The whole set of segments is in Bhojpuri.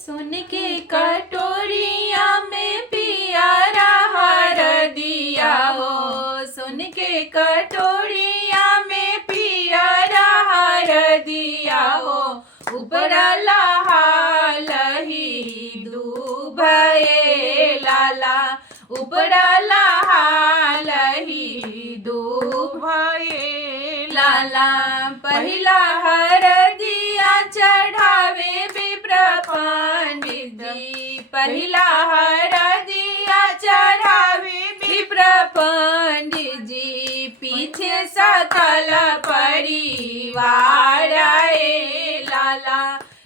सुन के कटोरिया में पियारा हरदिया हो, सुन के कटोरिया में पियारा हरदिया हो, उपरला हालही दुभये लाला, उपरला हालही दुभये लाला। पहिला हरदिया चढ़ावे विप्र पंडित जी, पहिला हरदिया चढ़ावे विप्र पंडित जी, पीछे सकल परिवार ए लाला,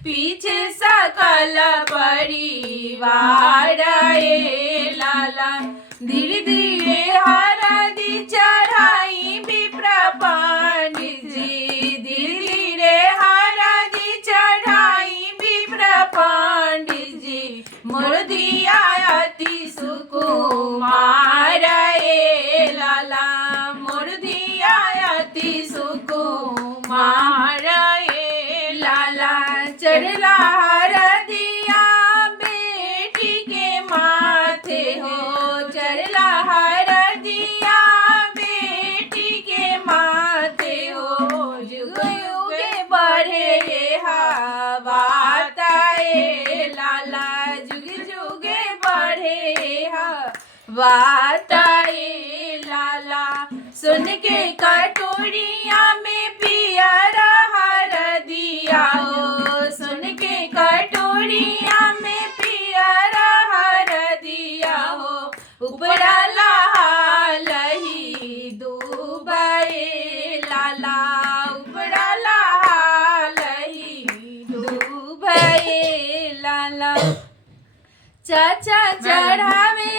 पीछे सकल परिवार ए लाला। धीरे धीरे हरदी चढ़ाई विप्र पंडित जी, धीरे धीरे हरदी चढ़ाई विप्र पंडित जी, मुर्दिया अति सुकुमार ए लाला, मुर्दिया अति सुकुमार ए लाला। चढ़ला हरदिया बेटी के माथे हो, चढ़ला हरदिया बेटी के माथे हो, जुग युगे बढ़े ये हवाता ए लाला, जुग जुगे बढ़े ये हवाता ए लाला। सुन के कटोरिया में पियारा हरदिया हो, सुन के कटोरिया में पियारा हरदिया हो, उपरला हालही दुभये लाला, उपरला हालही दुभये लाला। चाचा चढ़ावे